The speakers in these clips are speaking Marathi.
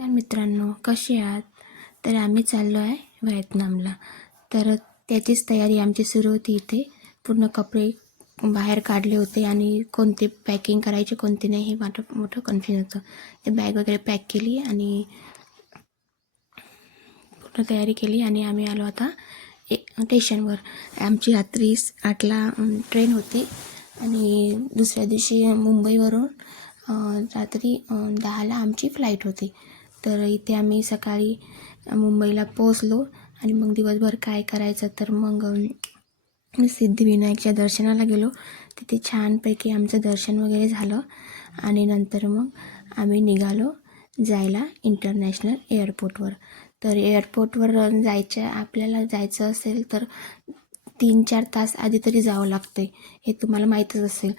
तर मित्रांनो, कसे आहात? तर आम्ही चाललो आहे व्हिएतनामला. तर त्याचीच तयारी आमची सुरू होती. इथे पूर्ण कपडे बाहेर काढले होते आणि कोणते पॅकिंग करायचे कोणते नाही हे मोठं कन्फ्युजन होतं. ते बॅग वगैरे पॅक केली आणि पूर्ण तयारी केली आणि आम्ही आलो आता स्टेशनवर. आमची रात्री 8ला ट्रेन होती आणि दुसऱ्या दिवशी मुंबईवरून रात्री 10ला आमची फ्लाईट होती. तर इथे आम्ही सकाळी मुंबईला पोहोचलो आणि मग दिवसभर काय करायचं तर मग सिद्धिविनायकच्या दर्शनाला गेलो. तिथे छानपैकी आमचं दर्शन वगैरे झालं आणि नंतर मग आम्ही निघालो जायला इंटरनॅशनल एअरपोर्टवर. तर एअरपोर्टवर आपल्याला जायचं असेल तर 3-4 तास आधी तरी जावं लागते, हे तुम्हाला माहीतच असेल.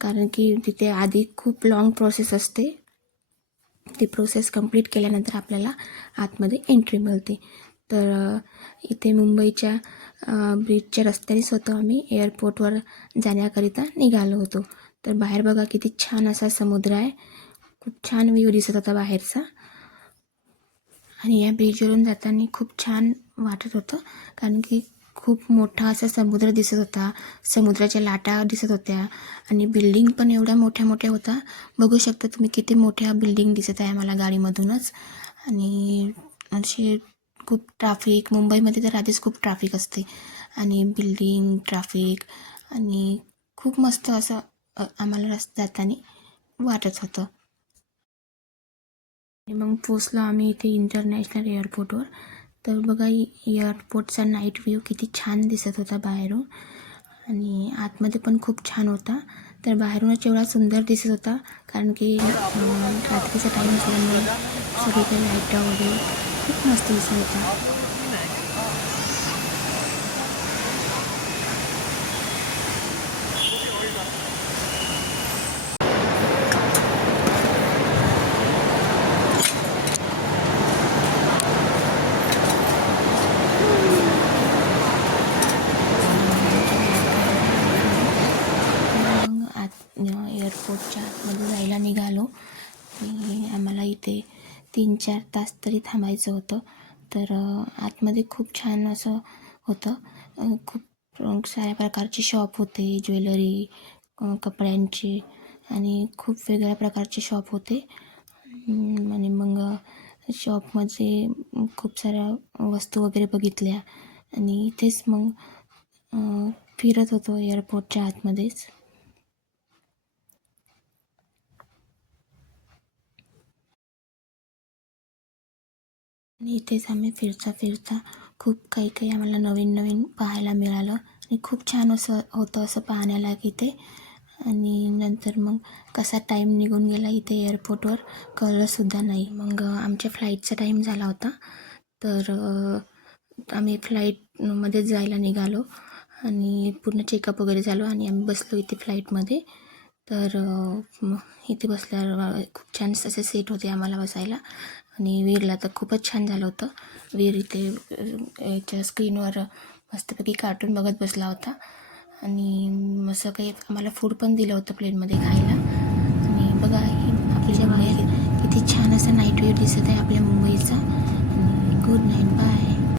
कारण की तिथे आधी खूप लाँग प्रोसेस असते. ती प्रोसेस कंप्लीट केल्यानंतर आपल्याला आतमध्ये एंट्री मिळते. तर इथे मुंबईच्या ब्रिजच्या रस्त्यानेच होतो आम्ही एअरपोर्टवर जाण्याकरिता निघालो होतो. तर बाहेर बघा किती छान असा समुद्र आहे. खूप छान व्ह्यू दिसत होता बाहेरचा आणि या ब्रिजवरून जाताना खूप छान वाटत होतं. कारण की खूप मोठा असा समुद्र दिसत होता, समुद्राच्या लाटा दिसत होत्या आणि बिल्डिंग पण एवढ्या मोठ्या मोठ्या होता. बघू शकता तुम्ही किती मोठ्या बिल्डिंग दिसत आहे आम्हाला गाडीमधूनच. आणि असे खूप ट्रॅफिक, मुंबईमध्ये तर आधीच खूप ट्रॅफिक असते आणि बिल्डिंग, ट्रॅफिक आणि खूप मस्त असं आम्हाला जाताना वाटत होतं. आणि मग पोचलो आम्ही इथे इंटरनॅशनल एअरपोर्टवर. तर बघा एअरपोर्टचा नाईट व्ह्यू किती छान दिसत होता बाहेरून आणि आतमध्ये पण खूप छान होता. तर बाहेरूनच एवढा सुंदर दिसत होता कारण की रात्रीचा टाईम असल्यामुळे सगळीकडे लाईट वगैरे खूप मस्त दिसत होता. एअरपोर्टच्या आतमध्ये जायला निघालो आणि आम्हाला इथे 3-4 तास तरी थांबायचं होतं. तर आतमध्ये खूप छान असं होतं. खूप साऱ्या प्रकारचे शॉप होते, ज्वेलरी, कपड्यांचे आणि खूप वेगळ्या प्रकारचे शॉप होते. आणि मग शॉपमध्ये खूप साऱ्या वस्तू वगैरे बघितल्या आणि इथेच मग फिरत होतो एअरपोर्टच्या आतमध्येच. आणि इथेच आम्ही फिरता खूप काही आम्हाला नवीन पाहायला मिळालं आणि खूप छान असं होतं असं पाहण्यालायक इथे. आणि नंतर मग कसा टाईम निघून गेला इथे एअरपोर्टवर कळलंसुद्धा नाही. मग आमच्या फ्लाईटचा टाईम झाला होता. तर आम्ही फ्लाईटमध्ये जायला निघालो आणि पूर्ण चेकअप वगैरे झालो आणि आम्ही बसलो इथे फ्लाईटमध्ये. तर इथे बसल्यावर खूप छान असे सीट होते आम्हाला बसायला आणि वीरला तर खूपच छान झालं होतं. वीर इथे याच्या स्क्रीनवर मस्तपैकी कार्टून बघत बसला होता आणि असं काही आम्हाला फूड पण दिलं होतं प्लेनमध्ये खायला. आणि बघा आपल्या बाहेर किती छान असा नाईट व्ह्यू दिसत आहे आपल्या मुंबईचा. Good night, bye.